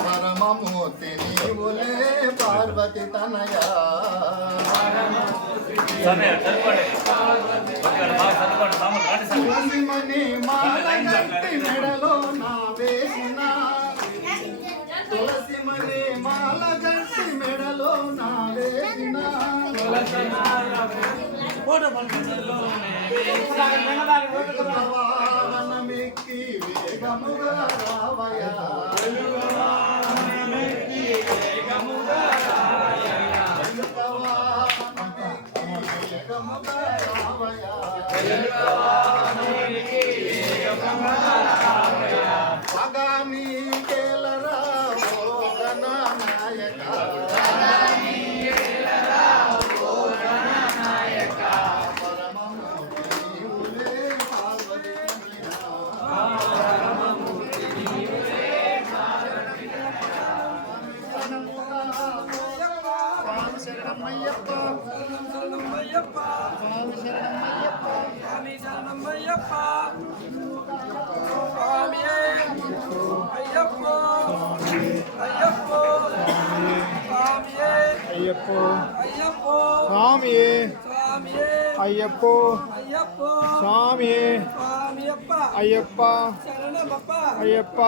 పరమమూర్తి నీవులే పార్వతి తనయా తులసిమణి మాల గట్టి మెడలో నా వేసిన తులసిమణి మాల గట్టి మెడలో నా వేసిన వాహనమెక్కి వేగముగా రావయా అగాని కేలరా ఓ గణనాయక పరమమూర్తి నీవులే పార్వతి శరణమయ్యప్ప శరణమయ్యప్ప స్వామి శరణమయ్యప్ప స్వామి అయ్యప్ప అయ్యప్ప స్వామి అయ్యప్ప అయ్యప్ప స్వామి స్వామి అయ్యప్ప అయ్యప్ప స్వామి స్వామి అయ్యప్ప అయ్యప్ప శరణమప్ప అయ్యప్ప